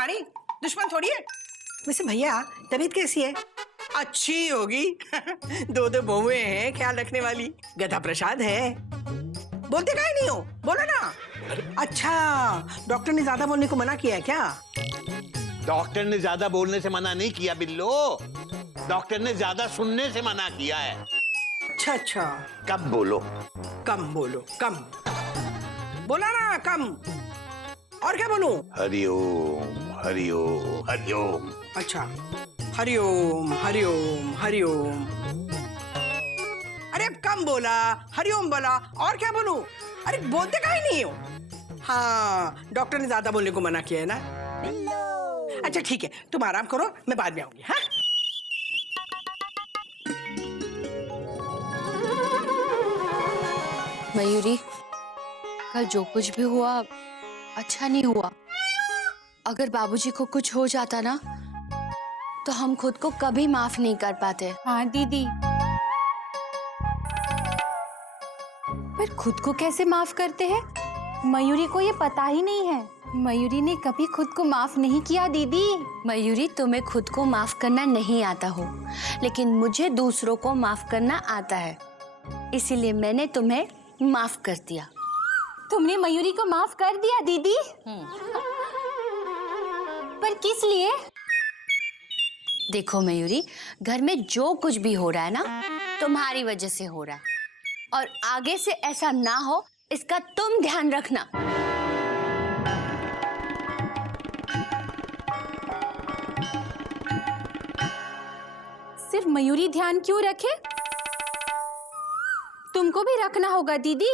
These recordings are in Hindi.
तुम्हारी दुश्मन थोड़ी है। वैसे भैया तबीयत कैसी है? अच्छी होगी। दो दो बहुएं हैं ख्याल रखने वाली। गधा प्रसाद है। बोलते काहे नहीं हो, बोलो ना। अच्छा, डॉक्टर ने ज्यादा बोलने को मना किया है क्या? डॉक्टर ने ज्यादा बोलने से मना नहीं किया बिल्लो, डॉक्टर ने ज्यादा सुनने से मना किया है। अच्छा अच्छा, कब बोलो? कम बोलो, कम बोला ना, कम। और क्या बोलूं? हरिओम हरिओम हरिओम। अच्छा, हरिओम हरिओम हरिओम। अरे अब कम बोला, हरिओम बोला, और क्या बोलूं? अरे बोलते काहे नहीं हो? हाँ, डॉक्टर ने ज्यादा बोलने को मना किया है ना। अच्छा ठीक है, तुम आराम करो, मैं बाद में आऊंगी। हाँ, मयूरी, कल जो कुछ भी हुआ अच्छा नहीं हुआ। अगर बाबूजी को कुछ हो जाता ना तो हम खुद को कभी माफ नहीं कर पाते। हाँ दीदी, पर खुद को कैसे माफ करते हैं? मयूरी को ये पता ही नहीं है। मयूरी ने कभी खुद को माफ नहीं किया दीदी। मयूरी, तुम्हें खुद को माफ करना नहीं आता हो, लेकिन मुझे दूसरों को माफ करना आता है, इसीलिए मैंने तुम्हें माफ कर दिया। तुमने मयूरी को माफ कर दिया दीदी? पर किस लिए? देखो मयूरी, घर में जो कुछ भी हो रहा है ना, तुम्हारी वजह से हो रहा है, और आगे से ऐसा ना हो इसका तुम ध्यान रखना। सिर्फ मयूरी ध्यान क्यों रखे? तुमको भी रखना होगा दीदी,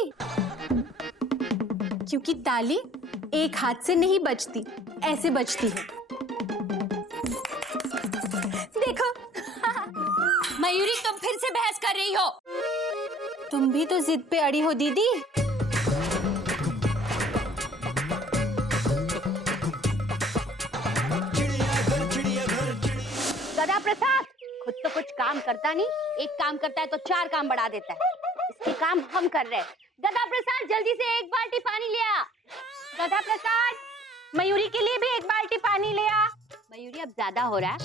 क्योंकि ताली एक हाथ से नहीं बजती, ऐसे बजती है। देखो। मयूरी, तुम फिर से बहस कर रही हो। तुम भी तो जिद पे अड़ी हो दीदी। गधा प्रसाद खुद तो कुछ काम करता नहीं, एक काम करता है तो चार काम बढ़ा देता है। इसके काम हम कर रहे हैं। गधा प्रसाद जल्दी से एक बाल्टी पानी ले आ। गधा प्रसाद, मयूरी के लिए भी एक बाल्टी पानी ले आ। मयूरी, अब ज्यादा हो रहा है।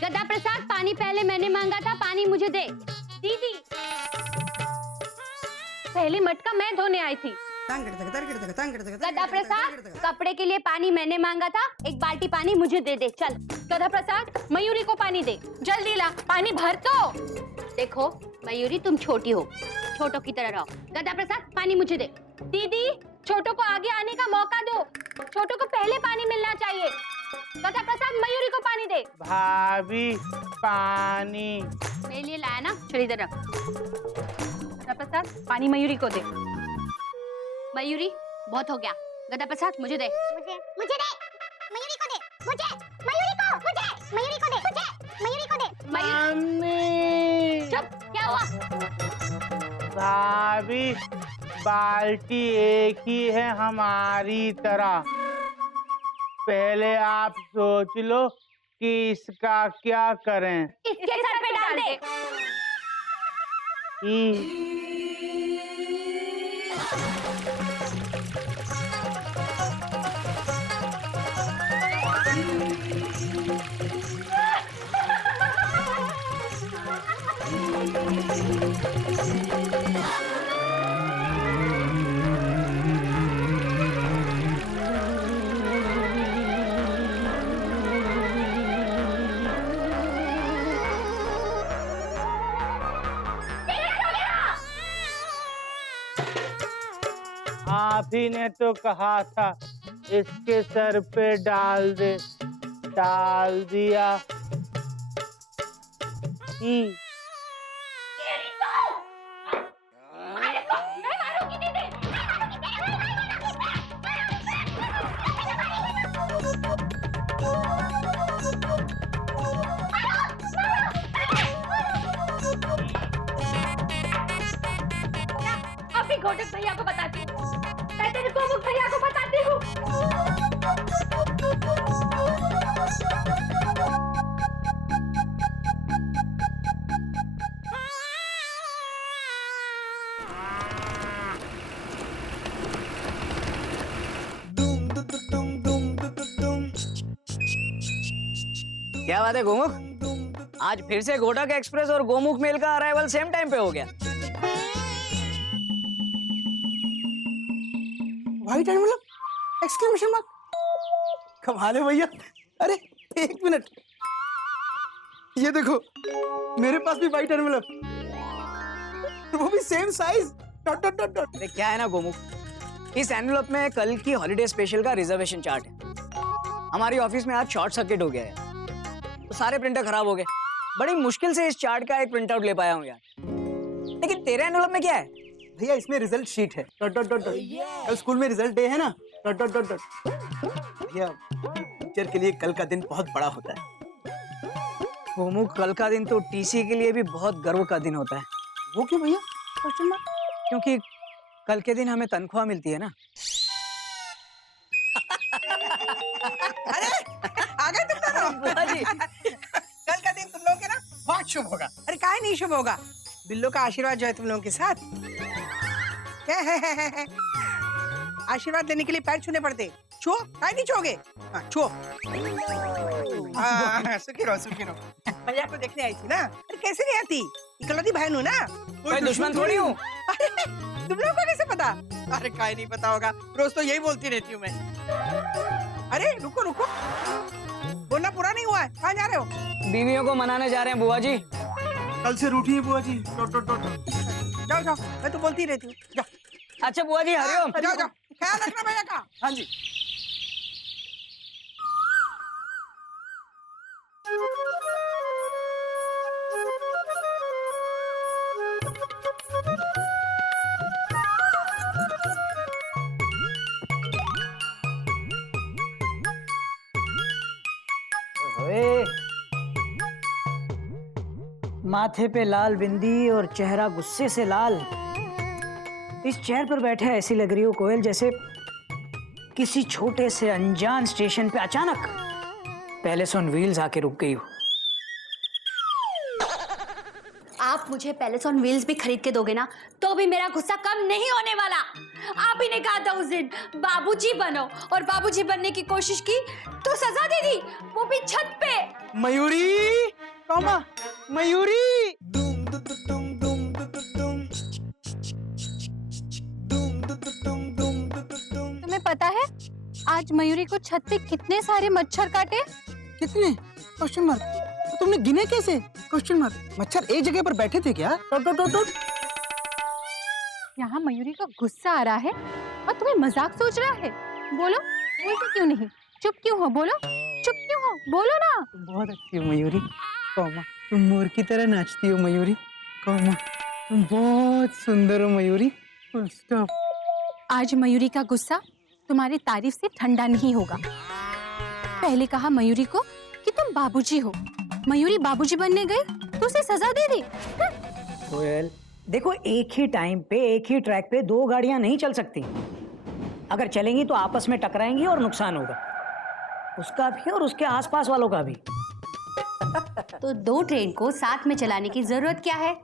गधा प्रसाद, पानी पहले मैंने मांगा था, पानी मुझे दे। दीदी, पहले मटका मैं धोने आई थी। गधा प्रसाद, कपड़े के लिए पानी मैंने मांगा था, एक बाल्टी पानी मुझे दे दे। चल। गधा प्रसाद, मयूरी को पानी दे, जल्दी ला, पानी भर तो। देखो मयूरी, तुम छोटी हो, छोटों की तरह रहो। गधा प्रसाद, पानी मुझे दे। दीदी, छोटों को आगे आने का मौका दो, छोटों को पहले पानी मिलना चाहिए। गधा प्रसाद, मयूरी को पानी दे। भाभी पानी। मेरे लिए लाया ना, चल इधर रख। गधा प्रसाद, पानी मयूरी को दे। मयूरी, बहुत हो गया। गधा प्रसाद, मुझे दे। मुझे दे, मयूरी को दे, मुझे, मयूरी को, मुझे, मयूरी को दे, मुझे, मयूरी को दे। मम्मी। चुप, क्या हुआ? भाभी, बाल्टी एक ही है हमारी तरह। पहले आप सोच लो कि इसका क्या करें। इसके सर पे डाल दे। आप ही ने तो कहा था इसके सर पे डाल दे, डाल दिया। अभी घोटक भैया को बताती हूँ, मैं तेरे गोमुख भैया को बताती हूँ। क्या बात है गोमुख, आज फिर से गोटक एक्सप्रेस और गोमुख मेल का अराइवल सेम टाइम पे हो गया। व्हाइट एनवलप एक्सक्लेमेशन मार्क, कमाल है भैया। अरे एक मिनट, ये देखो मेरे पास भी व्हाइट एनवलप, वो भी same size, dot dot dot dot. अरे क्या है ना गोमुख, इस एनवलप में कल की हॉलिडे स्पेशल का रिजर्वेशन चार्ट है। हमारी ऑफिस में आज शॉर्ट सर्किट हो गया है तो सारे प्रिंटर खराब हो गए। बड़ी मुश्किल से इस चार्ट का एक प्रिंट आउट ले पाया हूँ यार। लेकिन तेरे एनवलप में क्या है? भैया इसमें रिजल्ट शीट है, डॉट डॉट डॉट डॉट। कल स्कूल में रिजल्ट डे है ना, डॉट डॉट डॉट डॉट। भैया टीचर के लिए कल का दिन बहुत बड़ा होता है। गोमुख, कल का दिन तो टीसी के लिए भी बहुत गर्व का दिन होता है। वो क्यों भैया? Question mark. क्योंकि कल के दिन हमें तनख्वाह मिलती है ना। अरे आ गए तुम दोनों। बुआ जी। कल का दिन तुम लोगों के ना बहुत शुभ होगा। अरे काहे नहीं शुभ होगा, बिल्लो का आशीर्वाद जो है तुम लोगों के साथ। क्या है? आशीर्वाद लेने के लिए पैर छूने पड़ते, छो काहे नहीं छोगे? हाँ छो। सुखी रहो सुखी रहो। भैया को देखने आई थी ना। अरे कैसे नहीं आती, इकलौती बहन हूँ ना। कोई दुश्मन थोड़ी हूँ। अरे तुम लोगों को कैसे पता? अरे काहे नहीं पता होगा, रोज तो यही बोलती रहती हूँ मैं। अरे रुको रुको, बोलना पूरा नहीं हुआ है, कहाँ जा रहे हो? बीवियों को मनाने जा रहे हैं बुआ जी। कल से रूठी है बुआ जी, डॉट डॉट डॉट। जाओ जाओ, मैं तो बोलती रहती हूँ, जाओ। अच्छा बुआ जी, हरिओम। जाओ जाओ, ख्याल रखना भैया का। हाँ जी। माथे पे लाल बिंदी और चेहरा गुस्से से लाल। इस चेयर पर बैठे ऐसी लग रही हो कोयल जैसे किसी छोटे से अनजान स्टेशन पे अचानक पैलेस ऑन व्हील्स आके रुक गई हो। आप मुझे पैलेस ऑन व्हील्स भी खरीद के दोगे ना तो भी मेरा गुस्सा कम नहीं होने वाला। आप ही ने कहा था उस दिन बाबूजी बनो, और बाबूजी बनने की कोशिश की तो सजा दे दी, वो भी छत पे। मयूरी, कौमा मयूरी। तुम्हें पता है आज मयूरी को छत पे कितने सारे मच्छर काटे? कितने? Question mark. तो तुमने गिने कैसे? Question mark. मच्छर एक जगह पर बैठे थे क्या? Dot dot dot dot. यहाँ मयूरी का गुस्सा आ रहा है और तुम्हें मजाक सोच रहा है। बोलो, बोलते क्यों नहीं? चुप क्यों हो? बोलो, चुप क्यों हो? बोलो ना। बहुत अच्छी हो मयूरी, कौमा तुम मोर की तरह नाचती हो मयूरी, कौमा तुम बहुत सुंदर हो मयूरी, फुल स्टॉप। आज मयूरी का गुस्सा तुम्हारी तारीफ से ठंडा नहीं होगा। पहले कहा मयूरी को कि तुम बाबूजी हो, मयूरी बाबूजी बनने गई तो उसे सजा दे दी। कोयल, देखो एक ही टाइम पे एक ही ट्रैक पे दो गाड़ियां नहीं चल सकती। अगर चलेंगी तो आपस में टकराएंगी और नुकसान होगा, उसका भी और उसके आसपास वालों का भी। तो दो ट्रेन को साथ में चलाने की जरूरत क्या है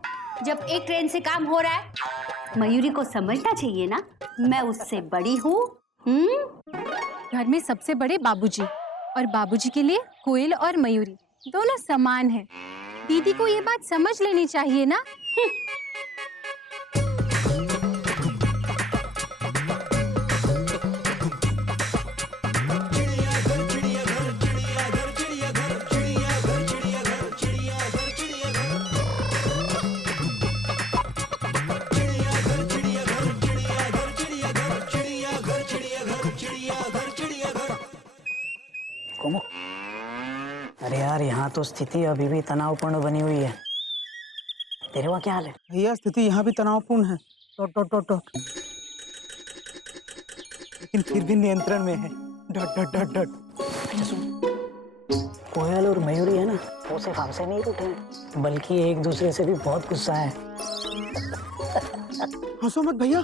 जब एक ट्रेन से काम हो रहा है? मयूरी को समझना चाहिए ना, मैं उससे बड़ी हूँ। घर में सबसे बड़े बाबूजी, और बाबूजी के लिए कोयल और मयूरी दोनों समान हैं। दीदी को ये बात समझ लेनी चाहिए ना। कोमो, अरे यार यहाँ तो स्थिति अभी भी तनावपूर्ण बनी हुई है। तेरे वहाँ क्या हाल है? भैया स्थिति यहाँ भी तनावपूर्ण है, डॉट डॉट डॉट डॉट, लेकिन फिर भी नियंत्रण में है, डॉट डॉट डॉट डॉट। अच्छा सुन, कोयल और मयूरी है ना, वो सिर्फ हमसे नहीं रूठे हैं बल्कि एक दूसरे से भी बहुत गुस्सा है। हंसो मत भैया,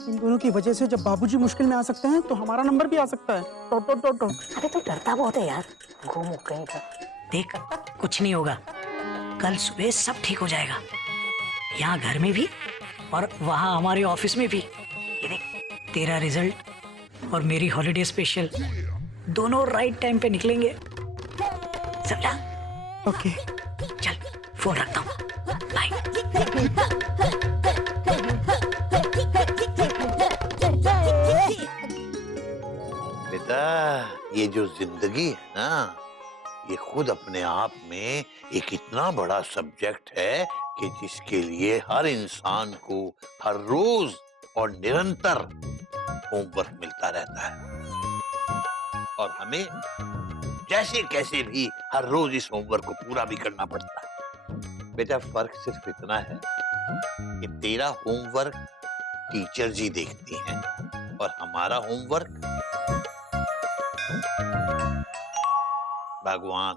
इन दोनों की वजह से जब बाबूजी मुश्किल में आ सकते हैं तो हमारा नंबर भी आ सकता है, डॉट डॉट डॉट डॉट। अरे तू डरता बहुत है यार, घूमो कहीं का। देख कुछ नहीं होगा, कल सुबह सब ठीक हो जाएगा, यहाँ घर में भी और वहाँ हमारे ऑफिस में भी। ये देख तेरा रिजल्ट और मेरी हॉलिडे स्पेशल दोनों राइट टाइम पे निकलेंगे, समझा? ओके। चल फोन रखता हूँ, बाय। बेटा ये जो जिंदगी है ना, ये खुद अपने आप में एक इतना बड़ा सब्जेक्ट है कि जिसके लिए हर इंसान को हर रोज और निरंतर होमवर्क मिलता रहता है, और हमें जैसे कैसे भी हर रोज इस होमवर्क को पूरा भी करना पड़ता है। बेटा फर्क सिर्फ इतना है कि तेरा होमवर्क टीचर जी देखती हैं और हमारा होमवर्क भगवान।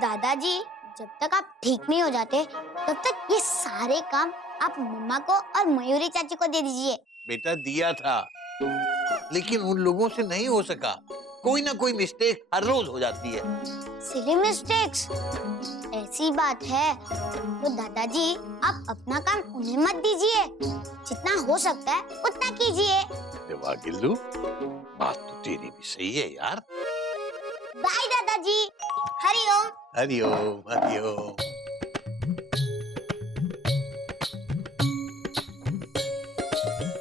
दादाजी, जब तक आप ठीक नहीं हो जाते तब तक ये सारे काम आप मम्मा को और मयूरी चाची को दे दीजिए। बेटा दिया था, लेकिन उन लोगों से नहीं हो सका। कोई ना कोई मिस्टेक हर रोज हो जाती है। सिली मिस्टेक्स, ऐसी बात है तो दादाजी आप अपना काम उन्हें मत दीजिए, जितना हो सकता है उतना कीजिए। वाह गिल्लू, बात तो तेरी भी सही है यार। बाय दादाजी, हरिओम। हरिओम हरिओम।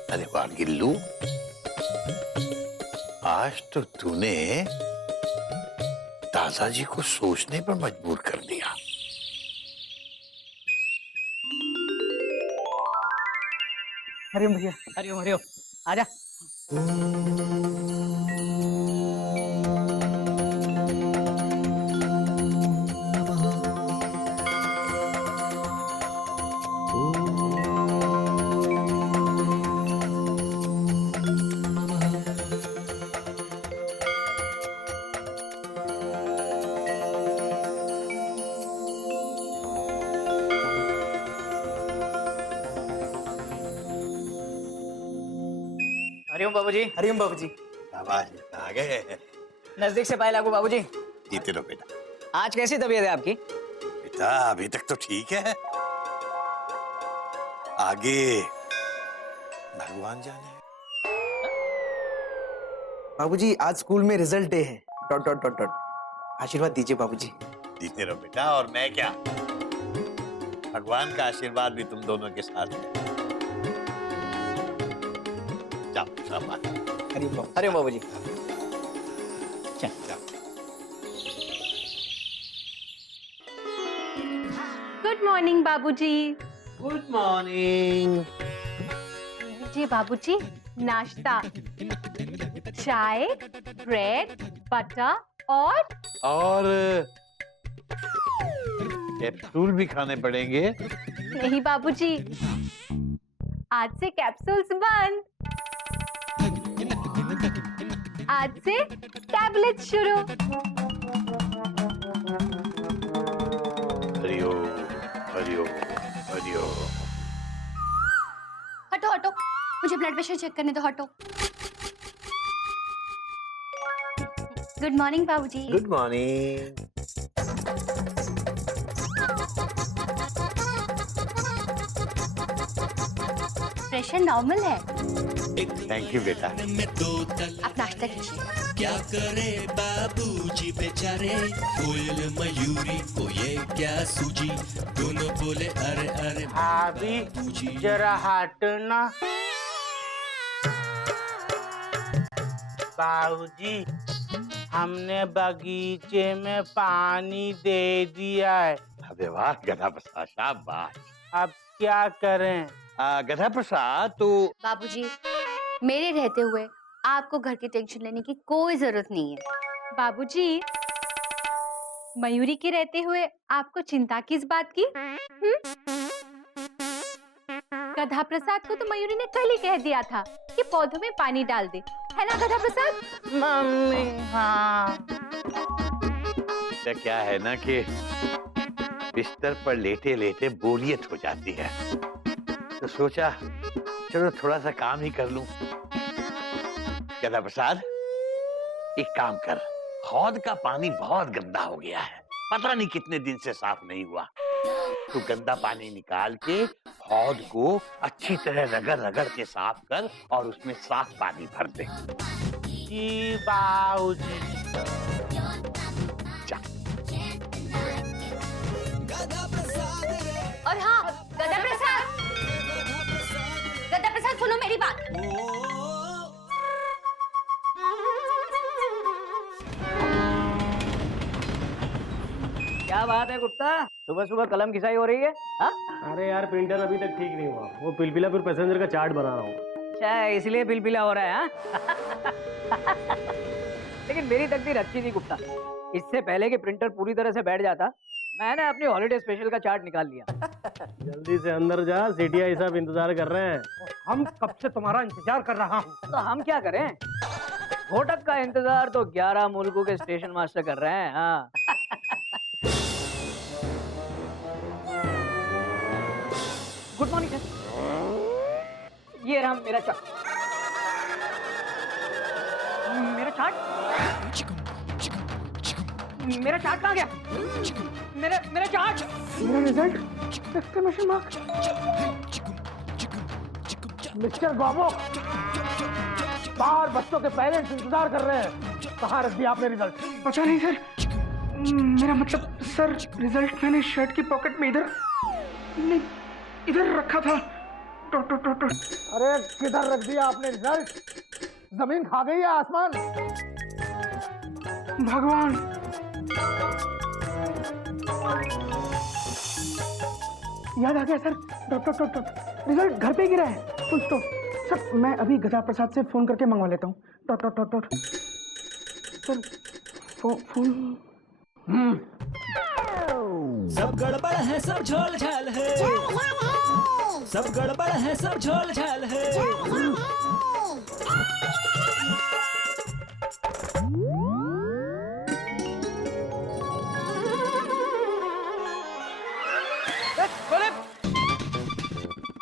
अरे वाह गिल्लू, आज तो तूने दादाजी को सोचने पर मजबूर कर दिया। हरिओम भैया, हरिओम हरिओम, आजा। हरिओम बाबूजी। हरिओम बाबूजी। शाबाश, आ गए। नजदीक से पाए लागू बाबूजी। जीते रहो बेटा। आज कैसी तबीयत है आपकी? बेटा अभी तक तो ठीक है, आगे भगवान जाने। बाबूजी आज स्कूल में रिजल्ट डे है। Dot dot dot dot. आशीर्वाद दीजिए बाबूजी। जीते रहो बेटा, और मैं क्या, भगवान का आशीर्वाद भी तुम दोनों के साथ है। जाओ शाबाश। हरिओम बाबूजी। गुड मॉर्निंग बाबूजी। Good morning. जी बाबूजी, नाश्ता, चाय, ब्रेड, बटर और कैप्सूल भी खाने पड़ेंगे। नहीं बाबूजी, आज से कैप्सूल्स बंद, आज से टैबलेट शुरू। हरिओम हरिओम हरिओम। हटो हटो, मुझे ब्लड प्रेशर चेक करने दो, हटो। गुड मॉर्निंग बाबूजी। Good morning. प्रेशर नॉर्मल है। थैंक यू बेटा। आप नाश्ता कीजिए। क्या करे बाबूजी बेचारे, कोयल मयूरी को ये क्या सूझी, दोनों बोले अरे अरे भाभी जरा हटना। बाबूजी हमने बगीचे में पानी दे दिया है, अबे वाह गधा प्रसाद, शाबाश। अब क्या करें? गधा प्रसाद तो बाबूजी, मेरे रहते हुए आपको घर की टेंशन लेने की कोई जरूरत नहीं है। बाबूजी, मयूरी के रहते हुए आपको चिंता किस बात की? गधा प्रसाद को तो मयूरी ने कल ही कह दिया था कि पौधों में पानी डाल दे, है ना गधा प्रसाद? मम्मी हाँ। क्या क्या है ना कि बिस्तर पर लेटे लेटे बोरियत हो जाती है, तो सोचा चलो थोड़ा सा काम ही कर लूं। गधा प्रसाद, एक काम कर, हौद का पानी बहुत गंदा हो गया है, पता नहीं कितने दिन से साफ नहीं हुआ। तो गंदा पानी निकाल के हौद को अच्छी तरह रगड़ रगड़ के साफ कर और उसमें साफ पानी भर दे। जी बाबूजी। जा। और हाँ गदा प्रसाद सुनो मेरी बात। क्या बात है गुप्ता, सुबह सुबह कलम घिसाई हो रही है? हाँ? अरे यार प्रिंटर अभी तक ठीक नहीं हुआ, वो पिलपिलापुर पैसेंजर का चार्ट बना रहा हूँ। अच्छा इसलिए पिलपिला हो रहा है हाँ? लेकिन मेरी तकदीर अच्छी थी गुप्ता। इससे पहले कि प्रिंटर पूरी तरह से बैठ जाता, मैंने अपनी हॉलिडे स्पेशल का चार्ट निकाल लिया। जल्दी से अंदर जा, सीटीआई साहब इंतजार कर रहे हैं। हम कब से तुम्हारा इंतजार कर रहा हूँ। तो हम क्या करें? घोटक का इंतजार तो 11 मुल्कों के स्टेशन मास्टर कर रहे हैं। हाँ। Good morning sir. ये रहा मेरा चार्ट। मेरा चार्ट कहाँ गया? मेरा चार्ट, मेरा रिजल्ट, एक्सक्लेमेशन मार्क। मिस्टर बाबू, बाहर बच्चों के पेरेंट्स इंतजार कर रहे हैं। कहाँ रख दिया आपने रिजल्ट? पता नहीं सर, मेरा मतलब सर रिजल्ट मैंने शर्ट की पॉकेट में इधर रखा था। अरे किधर रख दिया आपने रिजल्ट? जमीन खा गई है आसमान? भगवान, याद आ गया सर, डॉक्टर रिजल्ट घर पे गिरा है। Full stop. सर मैं अभी गदा प्रसाद से फोन करके मंगवा लेता हूँ। Doctor sir phone. सब गड़बड़ है, सब झोल झाल है, सब गड़बड़ है, सब झोल झाल है।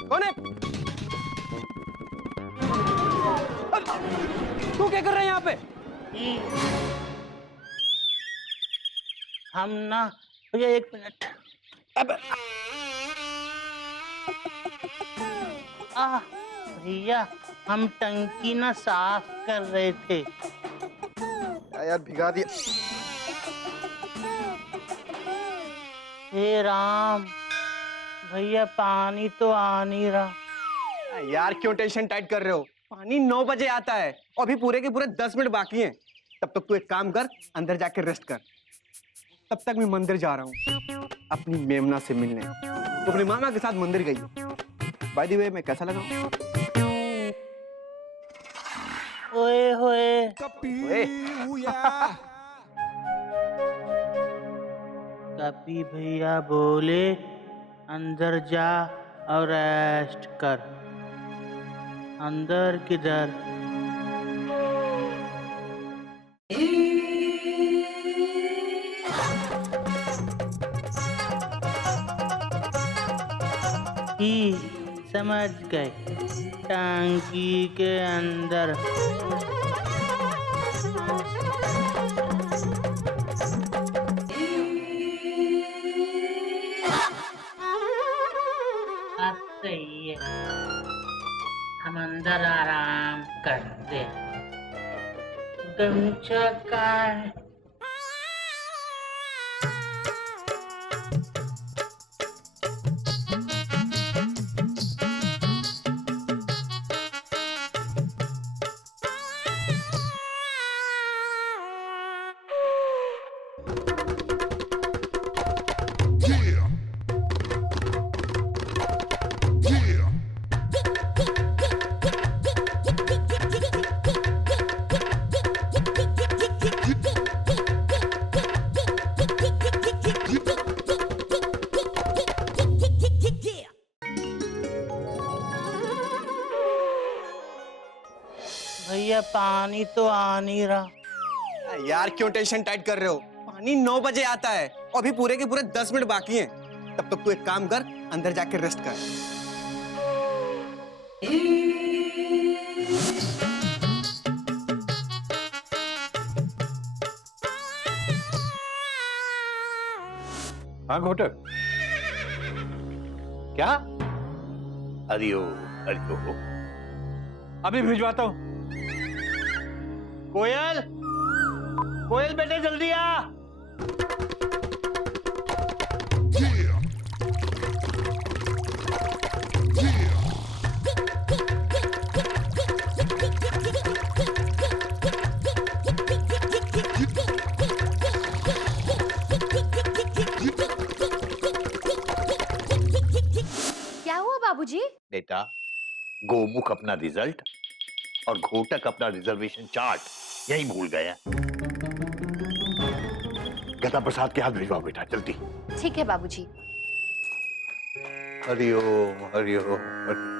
कौन है? तू क्या कर रहा है यहाँ पे? हम ना भैया 1 मिनट। भैया हम टंकी ना साफ कर रहे थे। यार भिगा दिया। हे राम, भैया पानी तो आ नहीं रहा। यार क्यों टेंशन टाइट कर रहे हो? पानी 9 बजे आता है और अभी पूरे के पूरे 10 मिनट बाकी हैं। तब तक तू एक काम कर, अंदर जाके रेस्ट कर। तब तक मैं मंदिर जा रहा हूँ अपनी मेमना से मिलने। तो अपनी मामा के साथ मंदिर गई। बाय द वे मैं कैसा लगा? ओए होए। कभी भैया बोले अंदर जा और रेस्ट कर। अंदर किधर? ही समझ गए, टंकी के अंदर। अब सही है, हम अंदर आराम करते। गमछा का है? भैया पानी तो आ नहीं रहा। यार क्यों टेंशन टाइट कर रहे हो? पानी 9 बजे आता है और अभी पूरे के पूरे 10 मिनट बाकी हैं। तब तक तू एक काम कर, अंदर जाके रेस्ट कर। हाँ घोटक, क्या हरिओम हरिओम। अभी भिजवाता हूँ। कोयल, कोयल बेटे जल्दी आ। क्या हुआ बाबूजी? बेटा, गोमुख अपना रिजल्ट और घोटक अपना रिजर्वेशन चार्ट यही भूल गया। गदा प्रसाद के हाथ भिजवाओ बेटा जल्दी। ठीक है बाबूजी। हरिओम हरिओम हरि।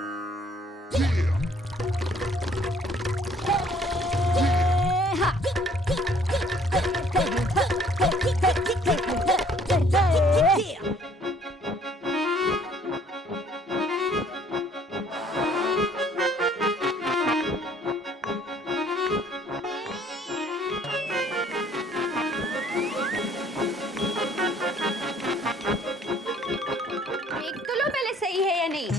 देख तो लो पहले सही है या नहीं।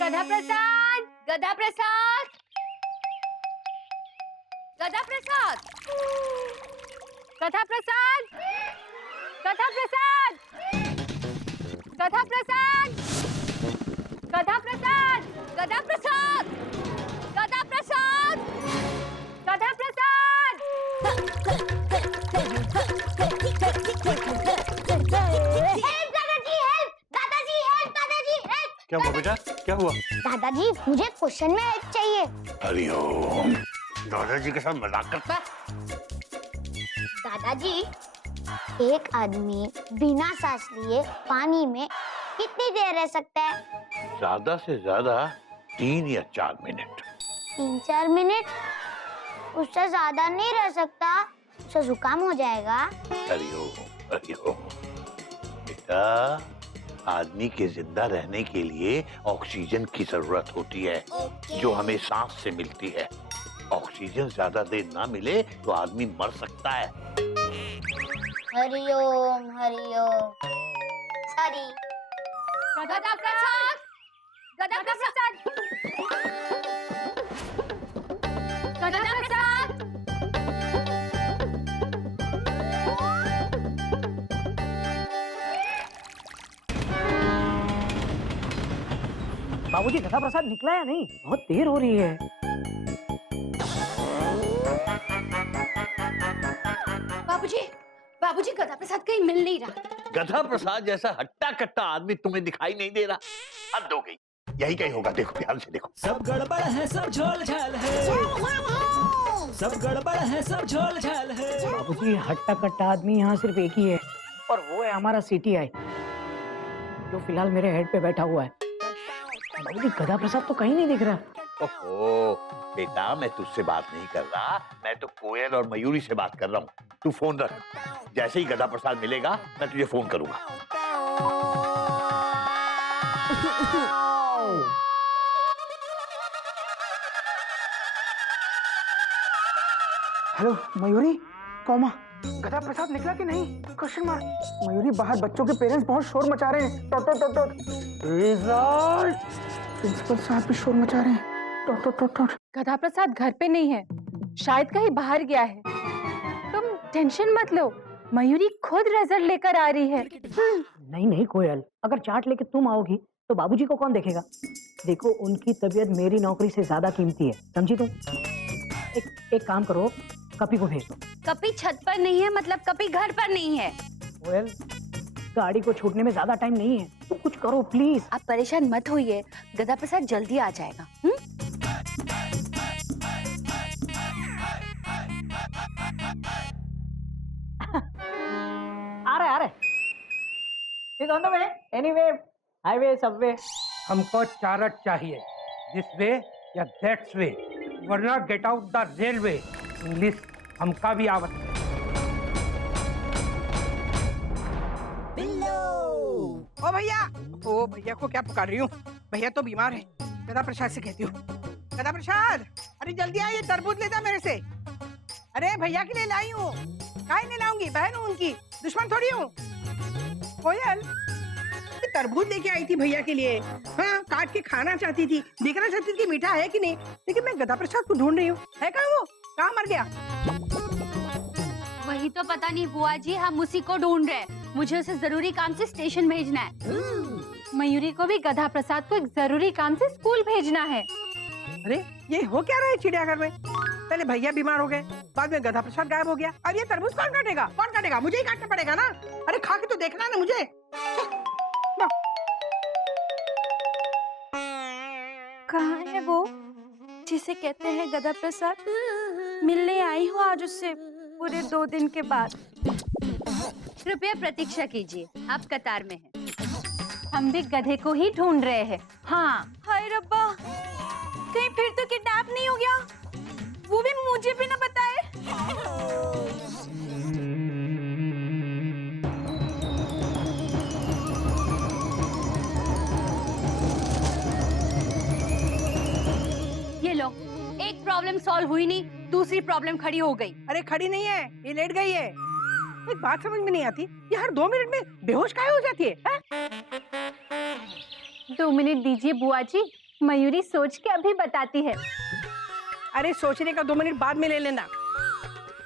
गधा प्रसाद, गधा प्रसाद, गधा प्रसाद, गधा प्रसाद, गधा प्रसाद, गधा प्रसाद, गधा प्रसाद, गधा प्रसाद, गधा प्रसाद, गधा प्रसाद। हेल्प दादाजी, हेल्प दादाजी, हेल्प दादाजी, हेल्प। क्या हुआ बेटा, क्या हुआ? दादाजी मुझे क्वेश्चन में हेल्प चाहिए। हरिओम। दादाजी के साथ मजाक करता है? दादाजी, एक आदमी बिना सांस लिए पानी में कितनी देर रह सकता है? ज्यादा से ज्यादा 3 या 4 मिनट। 3-4 मिनट? उससे ज्यादा नहीं रह सकता, उससे जुकाम हो जाएगा। हरिओम हरिओम। बेटा, आदमी के जिंदा रहने के लिए ऑक्सीजन की जरूरत होती है, जो हमें सांस से मिलती है। ऑक्सीजन ज्यादा देर ना मिले तो आदमी मर सकता है। हरिओम हरिओम। सॉरी। गधा प्रसाद, गधा प्रसाद, गधा प्रसाद। बाबूजी गधा प्रसाद निकला या नहीं? बहुत देर हो रही है। बाबूजी, बाबूजी गधा प्रसाद कहीं मिल नहीं रहा। गधा प्रसाद जैसा हट्टा कट्टा आदमी तुम्हें दिखाई नहीं दे रहा? हद हो गई। यही कहीं होगा, देखो ध्यान से देखो। सब गड़बड़ है, सब झोल झाल है, सब गड़बड़ है, सब झोल झाल है। बाबूजी हट्टा कट्टा आदमी यहाँ सिर्फ एक ही है, और वो है हमारा CTI, जो फिलहाल मेरे हेड पे बैठा हुआ है। बाबूजी गधा प्रसाद तो कहीं नहीं दिख रहा। ओहो बेटा, मैं तुझसे बात नहीं कर रहा, मैं तो कोयल और मयूरी से बात कर रहा हूँ। तू फोन रख, जैसे ही गधा प्रसाद मिलेगा मैं तुझे फोन करूंगा। हेलो मयूरी, कॉमा गधा प्रसाद निकला कि नहीं? Question mark. मयूरी, बाहर बच्चों के पेरेंट्स बहुत शोर मचा रहे हैं। टॉट टॉट टॉट। रिजल्ट। प्रिंसिपल साहब भी शोर मचा रहे हैं। टॉट टॉट टॉट टॉट। गधा प्रसाद घर पे नहीं है, शायद कहीं बाहर गया है। तुम टेंशन मत लो, मयूरी खुद रिजल्ट लेकर आ रही है। नहीं नहीं कोयल, अगर चार्ट लेके तुम आओगी तो बाबूजी को कौन देखेगा? देखो, उनकी तबीयत मेरी नौकरी से ज्यादा कीमती है, समझी तुम? एक काम करो, कपी को भेज दो। कपी छत पर नहीं है, मतलब कपी घर पर नहीं है। कोयल, गाड़ी को छूटने में ज्यादा टाइम नहीं है, तो कुछ करो प्लीज। आप परेशान मत होइए, गधा प्रसाद जल्दी आ जाएगा। आ रहे He's on the way. Anyway, highway, subway. हमको चारट चाहिए, दिस वे या दैट्स वे, वरना get out the railway. English हमका भी आवत है। ओ भैया को क्या पुकार रही हूँ? भैया तो बीमार है, गधा प्रसाद से कहती हूँ। गधा प्रसाद, अरे जल्दी आ, ये तरबूज ले जा मेरे से। अरे भैया के लिए लाई हूँ। काहे नहीं लाऊंगी, बहन हूँ उनकी, दुश्मन थोड़ी हूँ। कोयल, तरबूज लेके आई थी भैया के लिए। हाँ, काट के खाना चाहती थी, देखना चाहती थी कि मीठा है कि नहीं, लेकिन मैं गधा प्रसाद को ढूंढ रही हूँ। है कहाँ वो? कहाँ मर गया? वही तो पता नहीं बुआ जी, हम उसी को ढूंढ रहे हैं। मुझे उसे जरूरी काम से स्टेशन भेजना है। मयूरी को भी गधा प्रसाद को एक जरूरी काम से स्कूल भेजना है। अरे ये हो क्या रहा है चिड़ियाघर में? पहले भैया बीमार हो गए, बाद में गधा प्रसाद गायब हो गया। अब ये तरबूज कौन काटेगा? कौन काटेगा? मुझे ही काटना पड़ेगा ना। अरे खा के तो देखना ना मुझे। कहाँ है वो जिसे कहते हैं गधा प्रसाद? मिलने आई हूँ आज उससे पूरे 2 दिन के बाद। कृपया प्रतीक्षा कीजिए, आप कतार में हैं। हम भी गधे को ही ढूंढ रहे हैं। हाँ। हाय रब्बा, कहीं फिर तो किडनैप नहीं हो गया? वो भी मुझे भी ना बताए। ये लो, एक प्रॉब्लम सॉल्व हुई नहीं, दूसरी प्रॉब्लम खड़ी हो गई। अरे खड़ी नहीं है, ये लेट गई है। एक बात समझ में नहीं आती, ये हर 2 मिनट में बेहोश काहे हो जाती है? 2 मिनट दीजिए बुआ जी, मयूरी सोच के अभी बताती है। अरे सोचने का 2 मिनट बाद में ले लेना।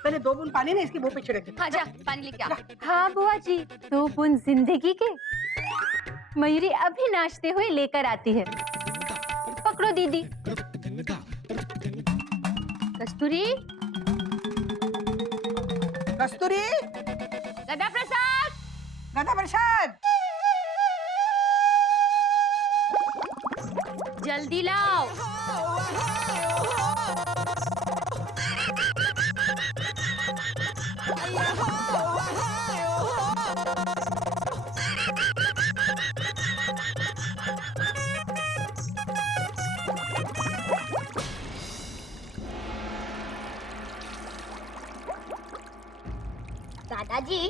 पहले 2 बूंद पानी ना इसके मुंह पे छिड़क दे। हाँ जा, पानी लेके आ। हाँ बुआ जी, 2 बूंद जिंदगी के मयूरी अभी नाचते हुए लेकर आती है। पकड़ो दीदी। कस्तूरी, कस्तूरी, गधा प्रसाद, गधा प्रसाद, जल्दी लाओ। दादाजी,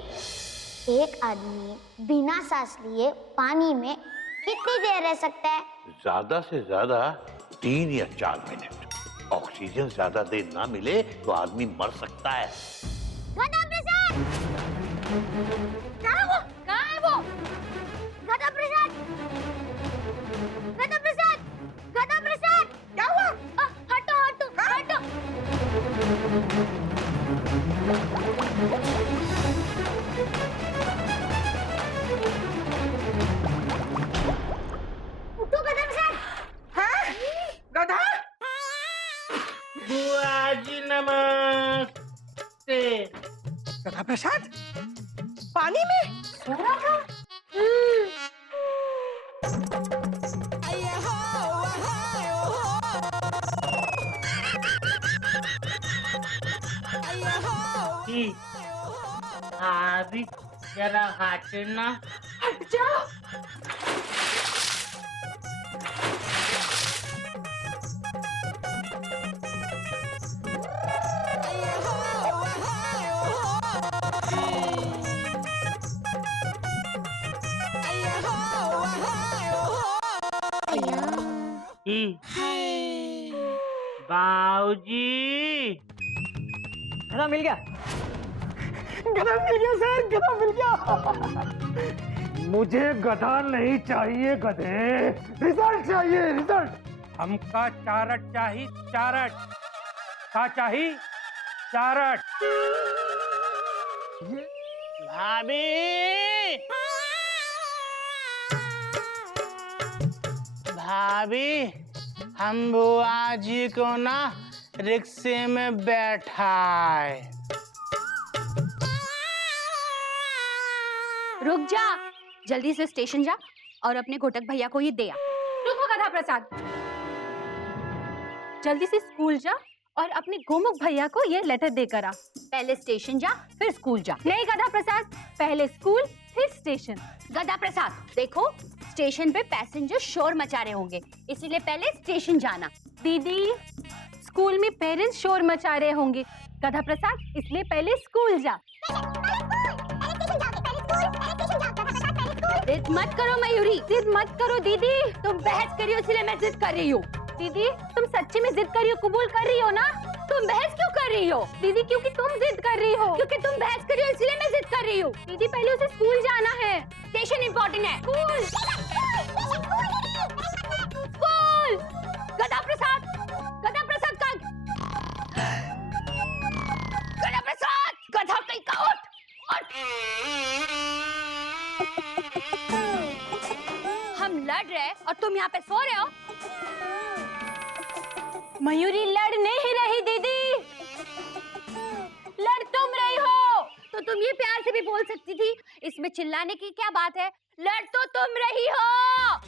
एक आदमी बिना सांस लिए पानी में कितनी देर रह सकता है? ज्यादा से ज्यादा 3 या 4 मिनट। ऑक्सीजन ज्यादा देर ना मिले तो आदमी मर सकता है। गधा प्रसाद! क्या है वो? कहाँ है वो? गधा प्रसाद! गधा प्रसाद! गधा प्रसाद! क्या हुआ? हटो हटो हटो! उठो गधा प्रसाद! हाँ? गधा? बुआ जी नमस्ते। गधा प्रसाद पानी में सो रहा था? अभी जरा हटना। हट जा। बाऊजी, गधा मिल गया। गधा मिल गया सर, गधा मिल गया। मुझे गधा नहीं चाहिए गधे, रिजल्ट चाहिए, रिजल्ट। हमका चारट चाहिए, चारट। का चाहिए? चारट। भाभी, भाभी, हम बुआ जी को ना रिक्शे में बैठाए। रुक जा, जल्दी से स्टेशन जा और अपने घोटक भैया को ये दे आ। रुको गधा प्रसाद, जल्दी से स्कूल जा और अपने गोमुख भैया को ये लेटर देकर आ। पहले स्टेशन जा, फिर स्कूल जा। नहीं गधा प्रसाद, पहले स्कूल फिर स्टेशन। गधा प्रसाद, देखो स्टेशन पे पैसेंजर शोर मचा रहे होंगे, इसीलिए पहले स्टेशन जाना। दीदी, स्कूल में पेरेंट्स शोर मचा रहे होंगे, गधा प्रसाद, इसलिए पहले स्कूल जा। जिद मत करो मयूरी, जिद मत करो दीदी। तुम बहस करी हो इसलिए मैं जिद कर रही हूँ। दीदी तुम सच्ची में जिद कर रही हो, कबूल कर रही हो ना? तुम बहस क्यों कर रही हो? दीदी क्योंकि तुम जिद कर रही हो। क्योंकि तुम बहस कर रही हो इसलिए मैं जिद कर रही हूँ। दीदी पहले उसे स्कूल जाना है, स्टेशन इम्पोर्टेंट है। School school. गधा प्रसाद का गधा प्रसाद, गधा कहीं का उठ। हम लड़ रहे और तुम यहाँ पे सो रहे हो। मयूरी लड़ नहीं रही दीदी, लड़ तुम रही हो। तो तुम ये प्यार से भी बोल सकती थी, इसमें चिल्लाने की क्या बात है? लड़ तो तुम रही हो।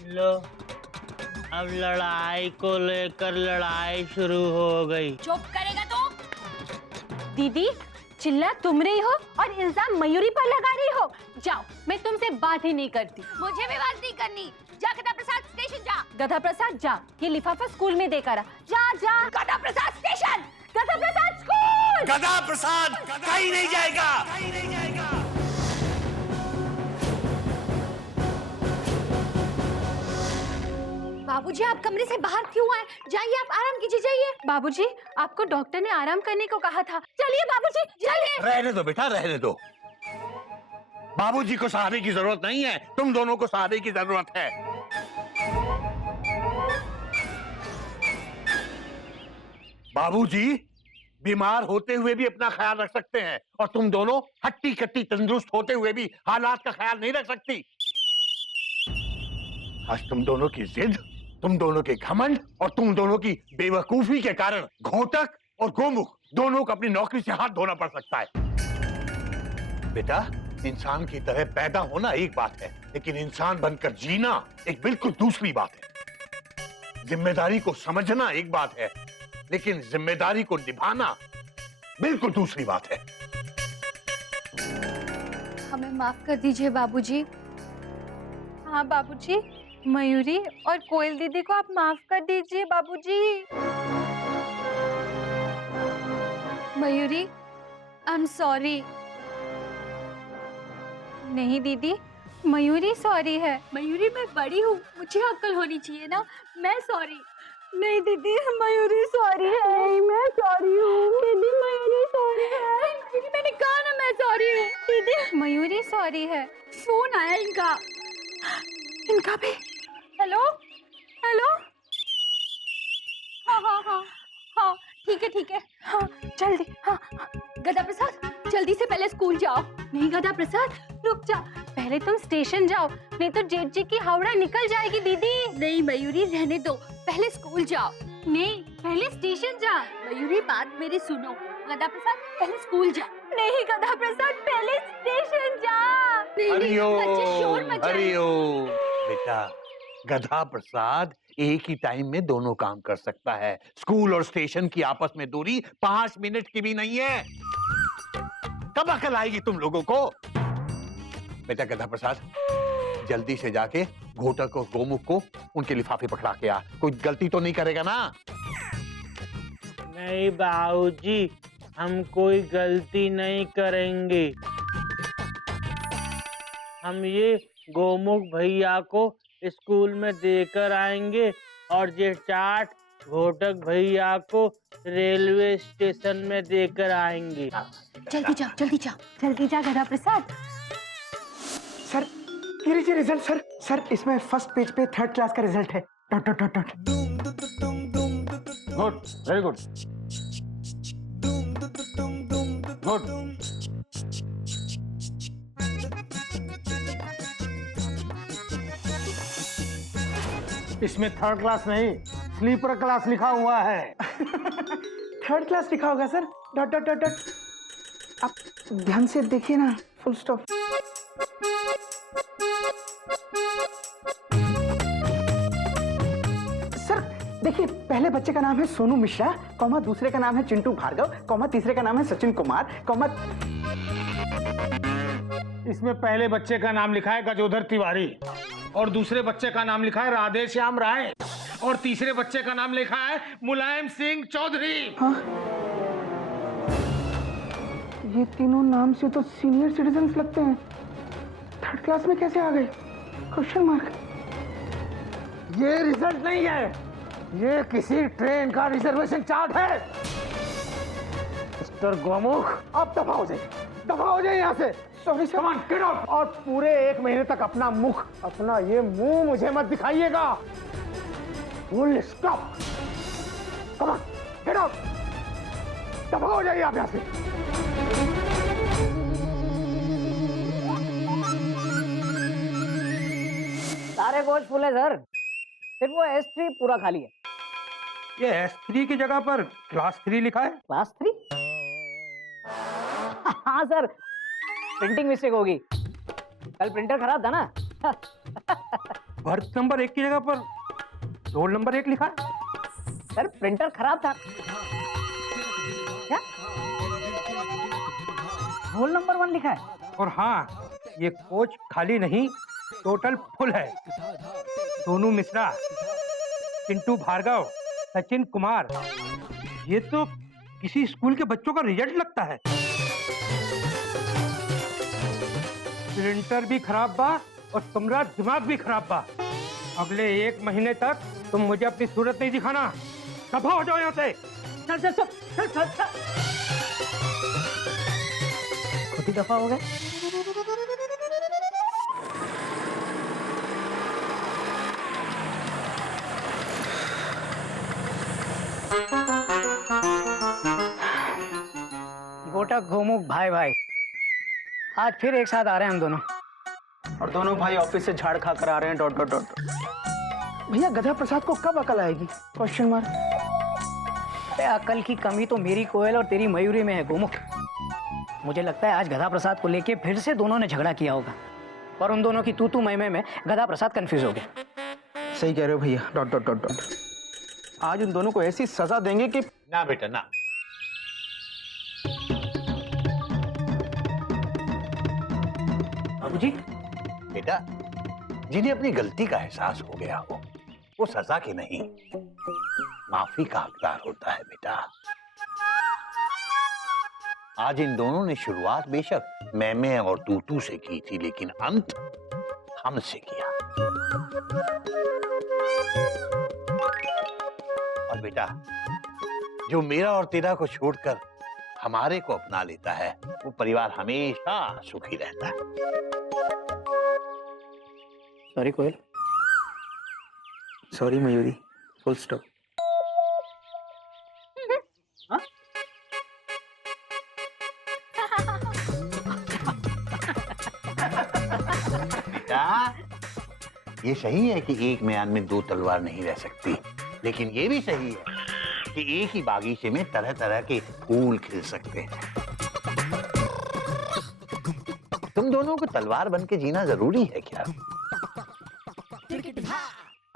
लो, अब लड़ाई को लेकर लड़ाई शुरू हो गई। चुप करेगा तो? दीदी चिल्ला तुम रही हो और इल्जाम मयूरी पर लगा रही हो। जाओ, मैं तुमसे बात ही नहीं करती। मुझे भी बात नहीं करनी। जा गधा प्रसाद स्टेशन जा। गधा प्रसाद जा, ये लिफाफा स्कूल में देकर आ। जा जा। गधा प्रसाद स्टेशन, गधा प्रसाद स्कूल। गधा प्रसाद कहीं नहीं जाएगा। बाबूजी आप कमरे से बाहर क्यों आए? जाइए, आप आराम कीजिए, जाइए। बाबूजी आपको डॉक्टर ने आराम करने को कहा था। चलिए बाबूजी चलिए। रहने दो बेटा, रहने दो। बाबूजी को सहारे की जरूरत नहीं है, तुम दोनों को सहारे की जरूरत है। बाबूजी बीमार होते हुए भी अपना ख्याल रख सकते हैं और तुम दोनों हट्टी कट्टी तंदुरुस्त होते हुए भी हालात का ख्याल नहीं रख सकती। आज तुम दोनों की जिद, तुम दोनों के घमंड और तुम दोनों की बेवकूफी के कारण घोटक और गोमुख दोनों को अपनी नौकरी से हाथ धोना पड़ सकता है। बेटा, इंसान की तरह पैदा होना एक बात है, लेकिन इंसान बनकर जीना एक बिल्कुल दूसरी बात है। जिम्मेदारी को समझना एक बात है, लेकिन जिम्मेदारी को निभाना बिल्कुल दूसरी बात है। हमें माफ कर दीजिए बाबूजी। हाँ बाबूजी, मयूरी और कोयल दीदी को आप माफ कर दीजिए बाबूजी। Mayuri, I am sorry. नहीं दीदी, मयूरी सॉरी है। मयूरी मैं बड़ी हूँ, मुझे अक्ल होनी चाहिए ना। मैं सॉरी। नहीं दीदी, मयूरी सॉरी है। नहीं, मैं सॉरी हूँ। दीदी मयूरी सॉरी है। दीदी मैंने कहा ना मैं सॉरी हूँ। दीदी मयूरी सॉरी है। फोन आया इनका। इनका भी। Hello hello. हाँ हाँ हाँ हाँ, ठीक है ठीक है। हाँ जल्दी। हाँ गधा प्रसाद जल्दी से पहले स्कूल जाओ। नहीं गधा प्रसाद रुक जा, पहले तुम स्टेशन जाओ, नहीं तो जेठ जी की हावड़ा निकल जाएगी दीदी। नहीं मयूरी रहने दो, पहले स्कूल जाओ। नहीं, पहले स्टेशन जा। मयूरी बात मेरी सुनो, गधा प्रसाद पहले स्कूल जा। नहीं गधा प्रसाद पहले स्टेशन जा। बच्चे शोर मचा रहे हैं। हरिओम। बेटा, गधा प्रसाद एक ही टाइम में दोनों काम कर सकता है। स्कूल और स्टेशन की आपस में दूरी 5 मिनट की भी नहीं है। कब अकल आएगी तुम लोगों को? बेटा गधा प्रसाद, जल्दी से जाके घोटक और गोमुख को उनके लिफाफे पकड़ा के आ। कोई गलती तो नहीं करेगा ना? नहीं बाबूजी, हम कोई गलती नहीं करेंगे। हम ये गोमुख भैया को स्कूल में देकर आएंगे और ये चाट घोटक भैया को रेलवे स्टेशन में देकर आएंगे। जल्दी जाओ जल्दी जाओ जल्दी जा गधा प्रसाद। सर ये लीजिए रिजल्ट। सर इसमें फर्स्ट पेज पे 3rd क्लास का रिजल्ट है। Dot dot dot dot. Good, very good, good. इसमें 3rd क्लास नहीं, स्लीपर क्लास लिखा हुआ है। 3rd क्लास लिखा होगा sir. Dot dot dot dot. आप ध्यान से देखिए ना, फुल स्टॉप। सर देखिए, पहले बच्चे का नाम है सोनू मिश्रा, कॉमा दूसरे का नाम है चिंटू भार्गव, कॉमा तीसरे का नाम है सचिन कुमार, कॉमा। इसमें पहले बच्चे का नाम लिखा है गजोधर तिवारी और दूसरे बच्चे का नाम लिखा है राधे श्याम राय और तीसरे बच्चे का नाम लिखा है मुलायम सिंह चौधरी। हाँ? ये तीनों नाम से तो सीनियर सिटीजन्स लगते हैं। 3rd क्लास में कैसे आ गए? Question mark. ये रिजल्ट नहीं है, ये किसी ट्रेन का रिजर्वेशन चार्ट है। मिस्टर गोमुख, आप दफा हो जाइए यहाँ से। Sorry sir. Come on, get out. और पूरे 1 महीने तक अपना ये मुंह मुझे मत दिखाइएगा। Full stop. Come on, get out. दफा हो जाइए आप यहाँ से। सारे कोच फुल है सर, सिर्फ वो S3 पूरा खाली है। ये S3 की जगह पर क्लास 3 लिखा है। क्लास 3? हाँ सर, प्रिंटिंग मिस्टेक होगी, कल प्रिंटर खराब था ना। बर्थ नंबर 1 की जगह पर रोल नंबर 1 लिखा है। सर प्रिंटर खराब था। क्या रोल नंबर 1 लिखा है? और हाँ, ये कोच खाली नहीं, टोटल फुल है। सोनू मिश्रा, चिंटू भार्गव, सचिन कुमार, ये तो किसी स्कूल के बच्चों का रिजल्ट लगता है। प्रिंटर भी खराब बा और तुम्हारा दिमाग भी खराब बा। अगले 1 महीने तक तुम मुझे अपनी सूरत नहीं दिखाना। दफा हो जाओ यहाँ से। चल चल चल चल चल चल। खुद ही दफा हो गए। गोटा गोमुख भाई भाई, आज फिर एक साथ आ रहे हैं हम दोनों। और दोनों भाई ऑफिस से झाड़ खा कर आ रहे हैं डॉट डॉट डॉट। भैया गधा प्रसाद को कब अकल आएगी? Question mark. अकल की कमी तो मेरी कोयल और तेरी मयूरी में है गोमुख। मुझे लगता है आज गधा प्रसाद को लेके फिर से दोनों ने झगड़ा किया होगा और उन दोनों की तू मैं में गधा प्रसाद कंफ्यूज हो गया। सही कह रहे हो भैया डॉट डॉट डॉट डॉट। आज उन दोनों को ऐसी सजा देंगे कि ना बेटा ना। बाबूजी, बेटा, जिन्हें अपनी गलती का एहसास हो गया हो, वो सजा की नहीं, माफी का हकदार होता है बेटा। आज इन दोनों ने शुरुआत बेशक मैं और तू से की थी, लेकिन अंत हमसे किया। और बेटा, जो मेरा और तेरा को छोड़कर हमारे को अपना लेता है, वो परिवार हमेशा सुखी रहता है। Sorry Koyal. Sorry Mayuri. Full stop. बेटा, ये सही है कि एक म्यान में 2 तलवार नहीं रह सकती, लेकिन ये भी सही है कि एक ही बागीचे में तरह तरह के फूल खिल सकते हैं। तुम दोनों को तलवार बन के जीना जरूरी है क्या?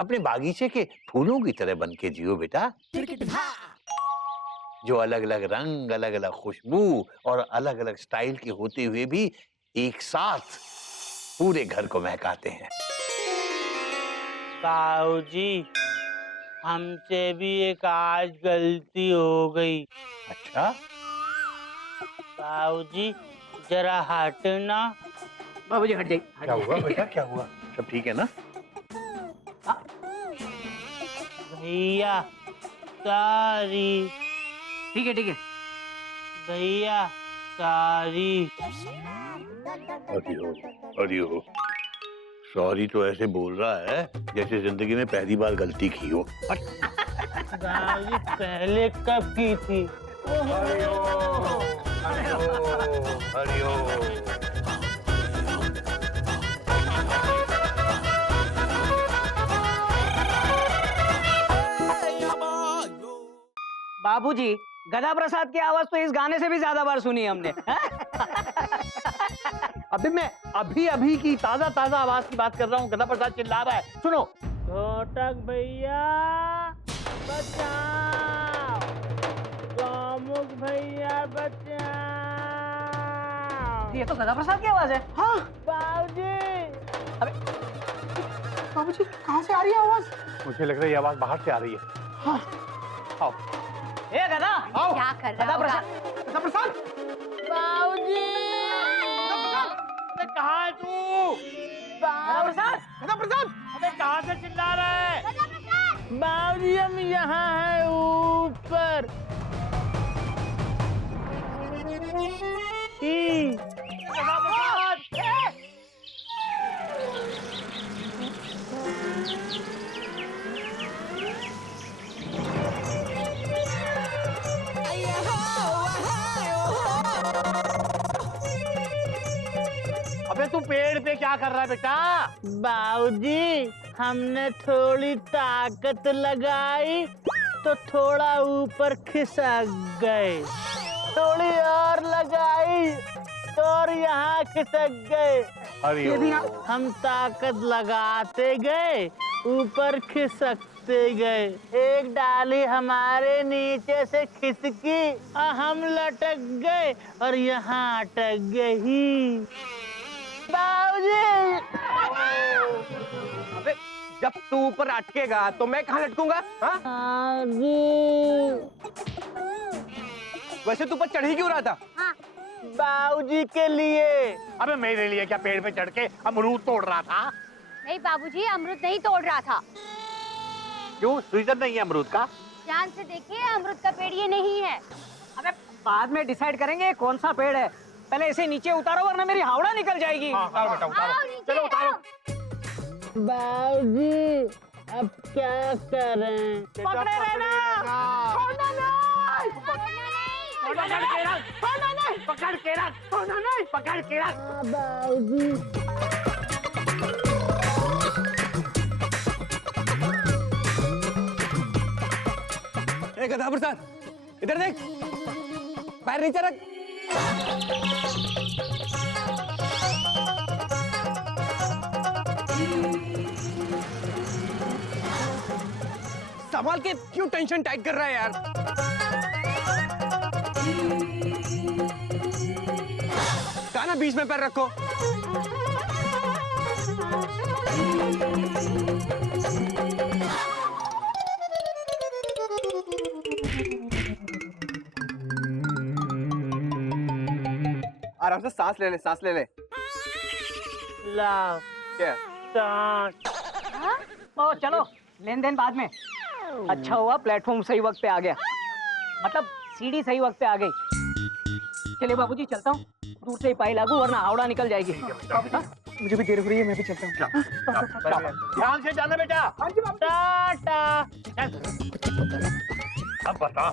अपने बागीचे के फूलों की तरह बन के जियो बेटा, जो अलग अलग रंग, अलग अलग खुशबू और अलग अलग स्टाइल के होते हुए भी एक साथ पूरे घर को महकाते हैं। बाबूजी, हमसे भी एक आज गलती हो गई। अच्छा? बाबूजी जरा हटना। बाबूजी हट जाइए। क्या हुआ बेटा, क्या हुआ? सब ठीक है ना? भैया सॉरी। ठीक है भैया सॉरी। अरे हो सॉरी तो ऐसे बोल रहा है जैसे जिंदगी में पहली बार गलती की हो। बाबूजी पहले कब की थी? हरिओ। बाबूजी, गधा प्रसाद की आवाज तो इस गाने से भी ज्यादा बार सुनी है हमने। अभी मैं अभी की ताजा आवाज की बात कर रहा हूँ। गधा प्रसाद चिल्ला रहा है, सुनो। घोटक भैया बचाओ, गोमुख भैया बचाओ। ये तो गधा प्रसाद की आवाज है। हाँ बाबूजी। बाबूजी कहाँ से आ रही है आवाज? मुझे लग रहा है ये आवाज बाहर से आ रही है। हाँ आओ। ए गधा, क्या कर रहा होगा? गधा प्रसाद। बाबूजी कहाँ है तू? गधा प्रसाद, गधा प्रसाद। अबे कहाँ से चिल्ला रहा है? गधा प्रसाद! बाबूजी हम यहाँ हैं ऊपर। ई, अबे तू पेड़ पे क्या कर रहा है बेटा? बाबूजी हमने थोड़ी ताकत लगाई तो थोड़ा ऊपर खिसक गए, थोड़ी और लगाई तो और यहाँ खिसक गए। अरे हम ताकत लगाते गए, ऊपर खिसकते गए। एक डाली हमारे नीचे से खिसकी और हम लटक गए और यहाँ अटक गई। बाबूजी अबे जब तू ऊपर अटकेगा तो मैं कहाँ लटकूंगा? हाँ? हाँ जी। वैसे तू ऊपर चढ़ ही क्यों रहा था? बाबूजी के लिए। अबे मेरे लिए क्या पेड़ पे चढ़ के अमरूद तोड़ रहा था? नहीं बाबूजी, अमरूद नहीं तोड़ रहा था। क्यों, सीजन नहीं है अमरूद का? ध्यान से देखिए, अमरूद का पेड़ ये नहीं है। अबे बाद में डिसाइड करेंगे कौन सा पेड़ है। पहले इसे नीचे उतारो वरना मेरी हावड़ा निकल जाएगी। उतारो बेटा उतारो। आओ नीचे, चलो उतारो। बाबूजी अब क्या करें? पकड़े रहना। छोड़ना नहीं। पकड़ के रख, पकड़ के रख, पकड़ के रख। बाबूजी ए गधा प्रसाद, इधर देख, पैर नीचे रख। संभाल के क्यों टेंशन टाइट कर रहा है यार? कहा ना बीच में पैर रखो। आराम से सांस ले ले, सांस ले ले। लाओ क्या? सांस। ओ चलो लेन देन बाद में। अच्छा हुआ प्लेटफॉर्म सही वक्त पे आ गया, मतलब सीढ़ी सही वक्त पे आ गई। चलिए बाबूजी चलता हूँ, दूर से ही पाई लागू वरना हावड़ा निकल जाएगी। मुझे भी देर हो रही है, मैं भी चलता हूँ। ध्यान से जाना बेटा। टाटा। अब बता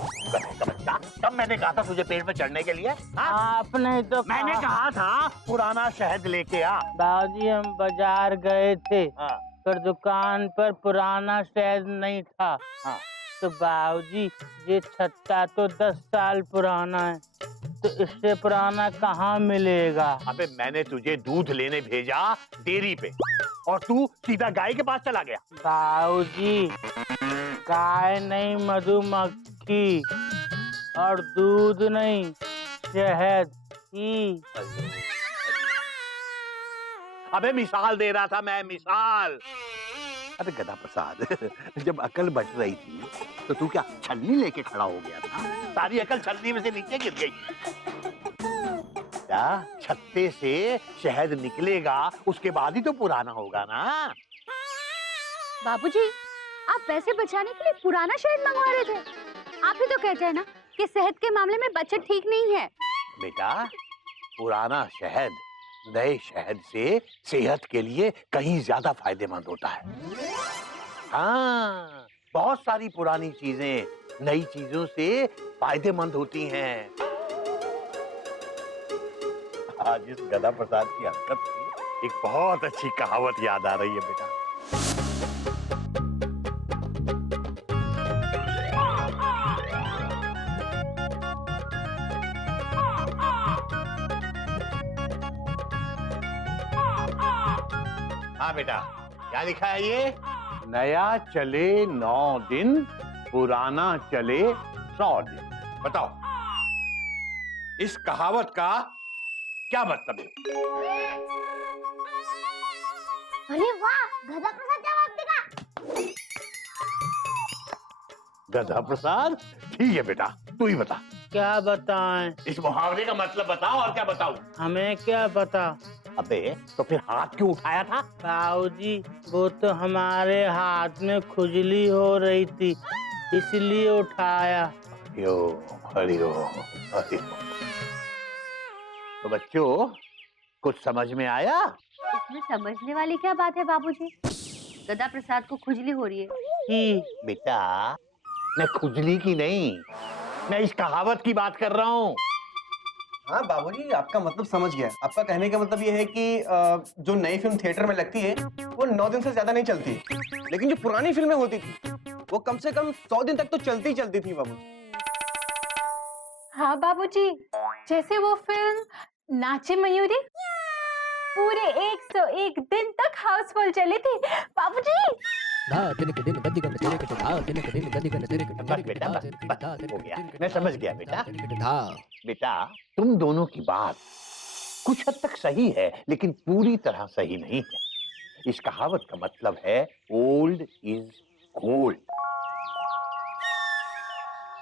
बच्चा, तब मैंने कहा था तुझे पेड़ पे चढ़ने के लिए? हाँ? आपने तो मैंने कहा था पुराना शहद लेके आ। बाबूजी हम बाजार गए थे हाँ। पर दुकान पर पुराना शहद नहीं था। हाँ। तो बाबूजी ये छत्ता तो 10 साल पुराना है, तो इससे पुराना कहाँ मिलेगा? अबे मैंने तुझे दूध लेने भेजा डेयरी पे और तू सीधा गाय के पास चला गया। बाबूजी गाय नहीं, मधुमक्खी, और दूध नहीं, शहद ही। अबे मिसाल दे रहा था मैं, मिसाल। अबे गधा प्रसाद, जब अकल बच रही थी तो तू क्या छलनी लेके खड़ा हो गया था? सारी अकल छलनी में से नीचे गिर गई। क्या छत्ते से शहद निकलेगा उसके बाद ही तो पुराना होगा ना? बाबूजी आप पैसे बचाने के लिए पुराना शहद मंगवा रहे थे। आप ही तो कहते हैं ना कि सेहत के मामले में बचत ठीक नहीं है। बेटा पुराना शहद नए शहद से सेहत के लिए कहीं ज्यादा फायदेमंद होता है। हाँ, बहुत सारी पुरानी चीजें नई चीजों से फायदेमंद होती हैं। आज इस गधा प्रसाद की हरकत से एक बहुत अच्छी कहावत याद आ रही है बेटा। हाँ बेटा, क्या लिखा है ये? नया चले 9 दिन, पुराना चले 100 दिन। बताओ इस कहावत का क्या मतलब है? अरे वाह, गधा प्रसाद जवाब देगा। गधा प्रसाद, ठीक है बेटा, तू ही बता। क्या बताएं? इस मुहावरे का मतलब बताओ और क्या बताऊं? हमें क्या पता? अबे तो फिर हाथ क्यों उठाया था? बाबूजी वो तो हमारे हाथ में खुजली हो रही थी इसलिए उठाया। हरिओम हरिओम हरिओम। तो बच्चों कुछ समझ में आया? इसमें समझने वाली क्या बात है बाबूजी? गदा प्रसाद को खुजली हो रही है। बेटा मैं खुजली की नहीं, मैं इस कहावत की बात कर रहा हूँ। हाँ बाबूजी, आपका मतलब समझ गया। आपका कहने का मतलब ये है कि जो नई फिल्म थिएटर में लगती है वो 9 दिन से ज्यादा नहीं चलती, लेकिन जो पुरानी फिल्में होती थी वो कम से कम 100 दिन तक तो चलती ही चलती थी बाबूजी। हाँ बाबूजी, जैसे वो फिल्म नाचे मयूरी पूरे 101 दिन तक हाउसफुल चली थी बाबूजी। बस बेटा बस हो गया, मैं समझ गया बेटा। बेटा तुम दोनों की बात कुछ हद तक सही है लेकिन पूरी तरह सही नहीं है। इस कहावत का मतलब है ओल्ड इज गोल्ड।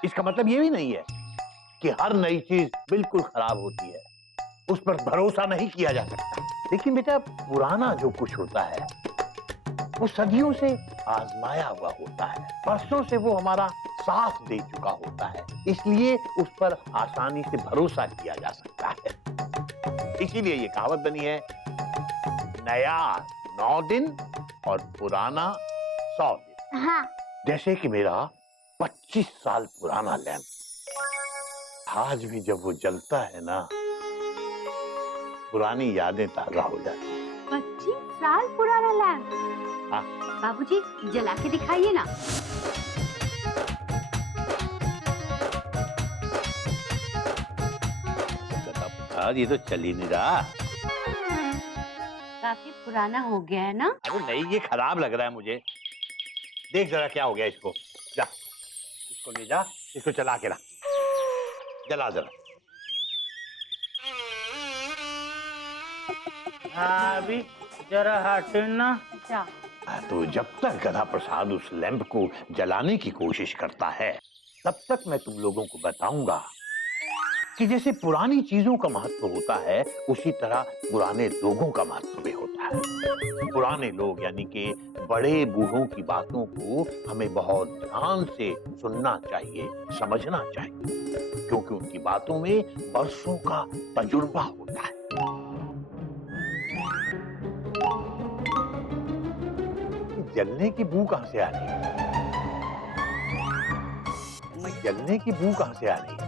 इसका मतलब ये भी नहीं है कि हर नई चीज बिल्कुल खराब होती है, उस पर भरोसा नहीं किया जा सकता। लेकिन बेटा पुराना जो कुछ होता है वो सदियों से आजमाया हुआ होता है, बरसों से वो हमारा साथ दे चुका होता है, इसलिए उस पर आसानी से भरोसा किया जा सकता है। इसीलिए ये कहावत बनी है, नया 9 दिन और पुराना 100 दिन। हाँ। जैसे कि मेरा 25 साल पुराना लैंप आज भी जब वो जलता है ना, पुरानी यादें ताजा हो जाती हैं। 25 साल पुराना लैंप। हाँ। बाबूजी जला के दिखाइए ना। ये तो चल ही नहीं रहा। काफी पुराना हो गया है ना? अरे नहीं, ये खराब लग रहा है मुझे। देख जरा क्या हो गया इसको। जा इसको ले जा, इसको चला के ला, जला जरा। हाँ अभी जरा हटे ना। जा। तो जब तक गधा प्रसाद उस लैंप को जलाने की कोशिश करता है तब तक मैं तुम लोगों को बताऊंगा कि जैसे पुरानी चीजों का महत्व होता है उसी तरह पुराने लोगों का महत्व भी होता है। पुराने लोग यानी कि बड़े बूढ़ों की बातों को हमें बहुत ध्यान से सुनना चाहिए, समझना चाहिए, क्योंकि उनकी बातों में बरसों का तजुर्बा होता है। जलने की बू कहां से आ रही है? जलने की बू कहां से आ रही है?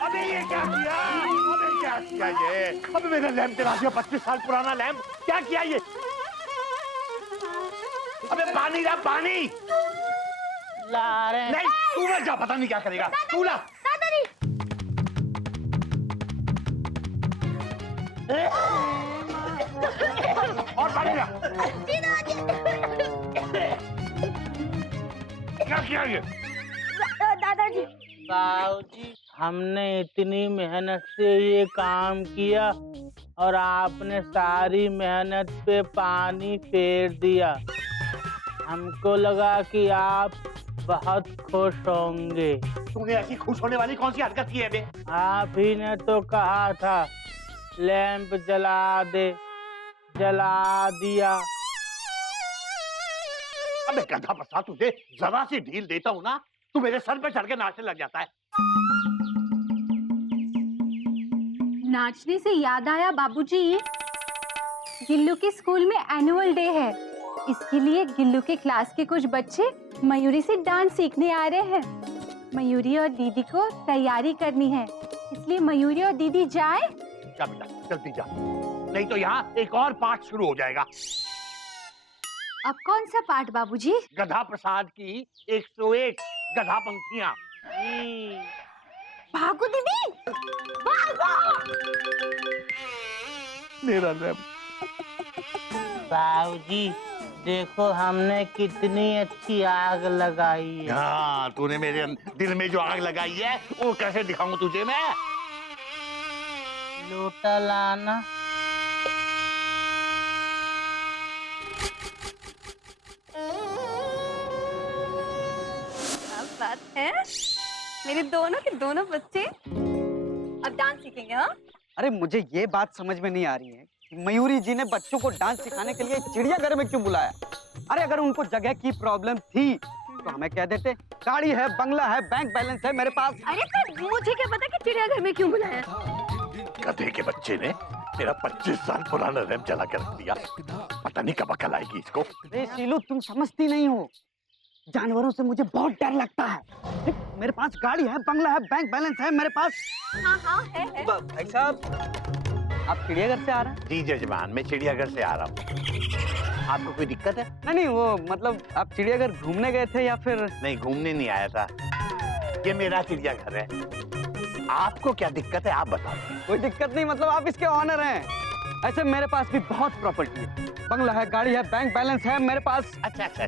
अबे ये क्या किया? अबे क्या किया ये? अबे मेरा लैंप जला दिया, 25 साल पुराना लैंप। क्या किया ये? अबे पानी ला, पानी ला रहे। नहीं, तू मत जा, पता नहीं क्या करेगा। तू ला। और पानी ला। क्या किया ये? दादाजी। बाबूजी हमने इतनी मेहनत से ये काम किया और आपने सारी मेहनत पे पानी फेर दिया। हमको लगा कि आप बहुत खुश होंगे। तूने ऐसी खुश होने वाली कौन सी हरकत की है बे? आप ही ने तो कहा था लैंप जला दे, जला दिया। अबे गधा प्रसाद, तुझे जरा सी ढील देता हूँ ना, तू मेरे सर पे चढ़ के नाचने लग जाता है। नाचने से याद आया बाबूजी, गिल्लू के स्कूल में एनुअल डे है, इसके लिए गिल्लू के क्लास के कुछ बच्चे मयूरी से डांस सीखने आ रहे हैं। मयूरी और दीदी को तैयारी करनी है, इसलिए मयूरी और दीदी जाए। जा बेटा जल्दी जा, नहीं तो यहाँ एक और पाठ शुरू हो जाएगा। अब कौन सा पाठ बाबूजी? गधा प्रसाद की 101 गधा पंक्तियाँ। भागो दीदी, भागो। मेरा लैंप। बाबूजी देखो हमने कितनी अच्छी आग लगाई है। हाँ, तूने मेरे दिल में जो आग लगाई है वो कैसे दिखाऊं तुझे मैं? लोटा लाना। हैं? मेरे दोनों के दोनों बच्चे अब डांस सीखेंगे, हाँ? अरे मुझे ये बात समझ में नहीं आ रही है कि मयूरी जी ने बच्चों को डांस सिखाने के लिए चिड़ियाघर में क्यों बुलाया। अरे अगर उनको जगह की प्रॉब्लम थी तो हमें कह देते, गाड़ी है, बंगला है, बैंक बैलेंस है मेरे पास। अरे तो मुझे क्या पता कि चिड़ियाघर में क्यों बुलाया। गधे के बच्चे ने मेरा 25 साल पुराना रैम जला कर रख दिया। पता नहीं कब अकल आएगी इसको। अरे शीलू, तुम समझती नहीं हो, जानवरों से मुझे बहुत डर लगता है। मेरे पास गाड़ी है, बंगला है, बैंक बैलेंस है मेरे पास। हाँ हाँ है। भाई साहब, आप चिड़ियाघर से आ रहे हैं? जी जजमान, मैं चिड़ियाघर से आ रहा हूँ। आपको कोई दिक्कत है? नहीं, वो मतलब आप चिड़ियाघर घूमने गए थे या फिर? नहीं, घूमने नहीं आया था। ये मेरा चिड़ियाघर है। आपको क्या दिक्कत है, आप बताओ। कोई दिक्कत नहीं, मतलब आप इसके ऑनर हैं। ऐसे मेरे पास भी बहुत प्रॉपर्टी है, बंगला है, गाड़ी है, बैंक बैलेंस है मेरे पास। अच्छा,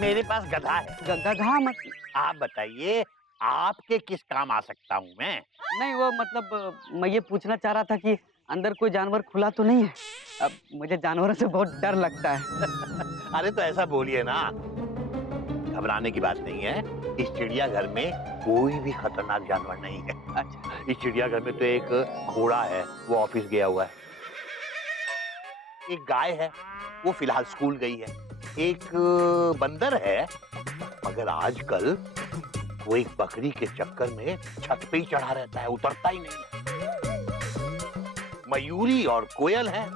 मेरे पास गधा है। गधा मत। आप बताइए, आपके किस काम आ सकता हूँ मैं? नहीं, वो मतलब मैं ये पूछना चाह रहा था कि अंदर कोई जानवर खुला तो नहीं है? अब मुझे जानवरों से बहुत डर लगता है। अरे तो ऐसा बोलिए ना, घबराने की बात नहीं है। इस चिड़ियाघर में कोई भी खतरनाक जानवर नहीं है। अच्छा, इस चिड़ियाघर में तो एक घोड़ा है, वो ऑफिस गया हुआ है। एक गाय है, वो फिलहाल स्कूल गई है। एक बंदर है, मगर आजकल वो एक बकरी के चक्कर में छत पे ही चढ़ा रहता है, उतरता ही नहीं। मयूरी और कोयल है,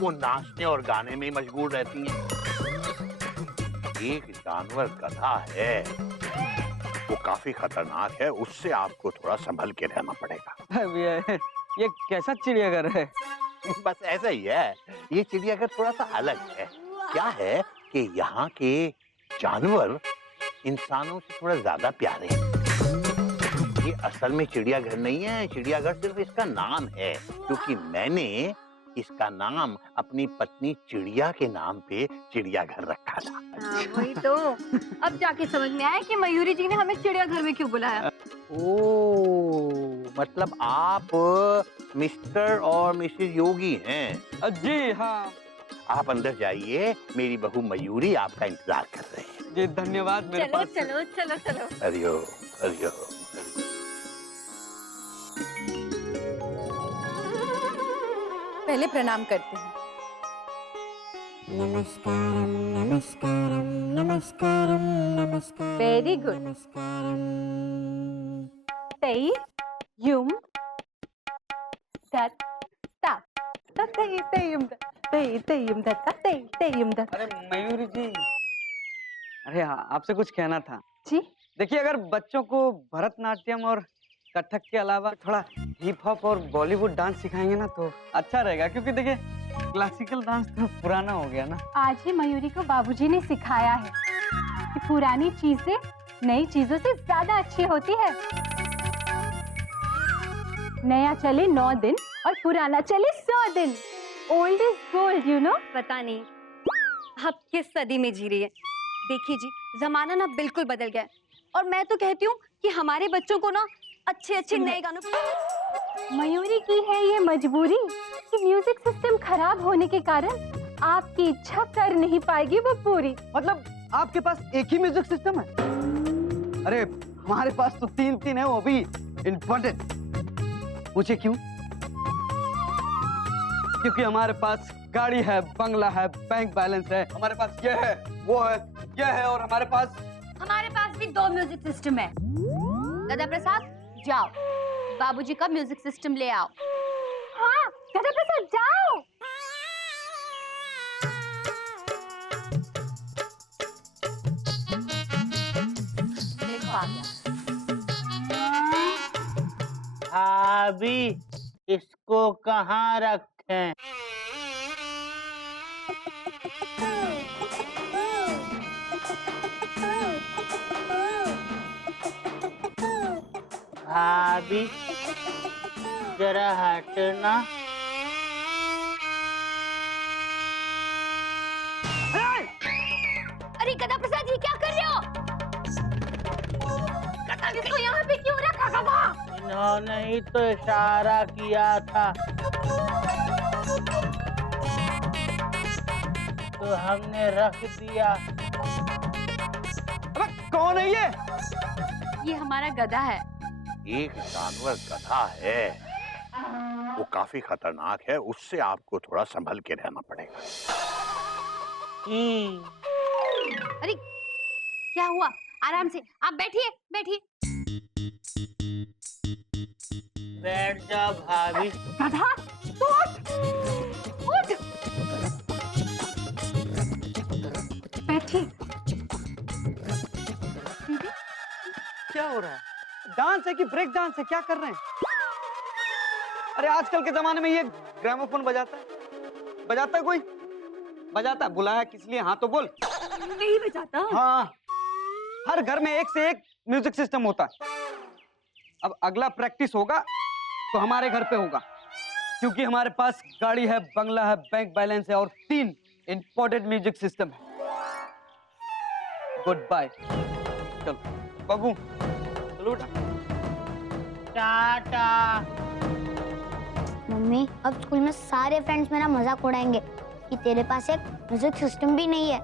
वो नाचने और गाने में मशगूल रहती हैं। एक जानवर गधा है, वो काफी खतरनाक है, उससे आपको थोड़ा संभल के रहना पड़ेगा। ये कैसा चिड़ियाघर है? बस ऐसा ही है। ये चिड़ियाघर थोड़ा सा अलग है। क्या है कि यहाँ के जानवर इंसानों से थोड़ा ज्यादा प्यारे हैं। ये असल में चिड़ियाघर नहीं है, चिड़ियाघर सिर्फ इसका नाम है, क्योंकि मैंने इसका नाम अपनी पत्नी चिड़िया के नाम पे चिड़ियाघर रखा था। वही तो अब जाके समझ में आया कि मयूरी जी ने हमें चिड़ियाघर में क्यों बुलाया। ओह, मतलब आप मिस्टर और मिसेस योगी हैं? जी हाँ। आप अंदर जाइए, मेरी बहू मयूरी आपका इंतजार कर रहे हैं। जी धन्यवाद। मेरे चलो पास चलो चलो चलो। हरिओम हरिओम। पहले प्रणाम करते हैं। नमस्कारम नमस्कारम नमस्कारम नमस्कारम। Very good. नमस्कारम। तई युम दत ता तई तयुम तई तयुम दत तई तयुम दत। अरे मयूरी जी, अरे हाँ, आपसे कुछ कहना था। जी देखिए, अगर बच्चों को भरतनाट्यम और कथक के अलावा थोड़ा हिप हॉप और बॉलीवुड डांस सिखाएंगे ना तो अच्छा रहेगा, क्योंकि देखिए क्लासिकल डांस तो पुराना हो गया ना। आज ही मयूरी को बाबूजी ने सिखाया है कि पुरानी चीजें नई चीजों से ज्यादा अच्छी होती है। नया चले 9 दिन और पुराना चले 100 दिन। Old is gold, you know. पता नहीं आप किस सदी में जी रही है। देखिए जी, जमाना ना बिल्कुल बदल गया है, और मैं तो कहती हूँ कि हमारे बच्चों को ना अच्छे अच्छे नए गानों। मयूरी की है ये मजबूरी कि म्यूजिक सिस्टम खराब होने के कारण आपकी इच्छा कर नहीं पाएगी वो पूरी। मतलब आपके पास एक ही म्यूजिक सिस्टम है? अरे हमारे पास तो 3 है, वो भी इम्पोर्टेंट। पूछे क्यों? क्योंकि हमारे पास गाड़ी है, बंगला है, बैंक बैलेंस है, हमारे पास ये है, वो है, ये है, और हमारे पास भी 2 म्यूजिक सिस्टम है। गदा प्रसाद, जाओ बाबूजी का म्यूजिक सिस्टम ले आओ। हाँ, गदा प्रसाद जाओ। देखो आ गया। भाभी, इसको कहाँ रखें? भाभी जरा हटना। अरे गदा प्रसाद, ये क्या कर रहे हो? इसको यहाँ पे क्यों रखा गधा? इन्होंने ही तो इशारा किया था, तो हमने रख दिया। अबे कौन है ये? ये हमारा गधा है। एक जानवर गधा है, वो काफी खतरनाक है, उससे आपको थोड़ा संभल के रहना पड़ेगा। अरे क्या हुआ? आराम से आप बैठिए बैठिए। बैठ जा भाभी। गधा तू उठ बैठिए। क्या हो रहा है? डांस है कि ब्रेक डांस है? क्या कर रहे हैं? अरे आजकल के जमाने में ये ग्रामोफोन बजाता है? बजाता है कोई? बजाता है? बुलाया किस लिए? हाँ तो बोल। नहीं बजाता। हाँ, हर घर में एक से एक म्यूजिक सिस्टम होता है। अब अगला प्रैक्टिस होगा तो हमारे घर पे होगा, क्योंकि हमारे पास गाड़ी है, बंगला है, बैंक बैलेंस है और 3 इंपोर्टेड म्यूजिक सिस्टम है। Good bye. चलो बाबू, चलो उठ। टाटा। मम्मी, अब स्कूल में सारे फ्रेंड्स मेरा मजाक उड़ाएंगे कि तेरे पास एक म्यूजिक सिस्टम भी नहीं है।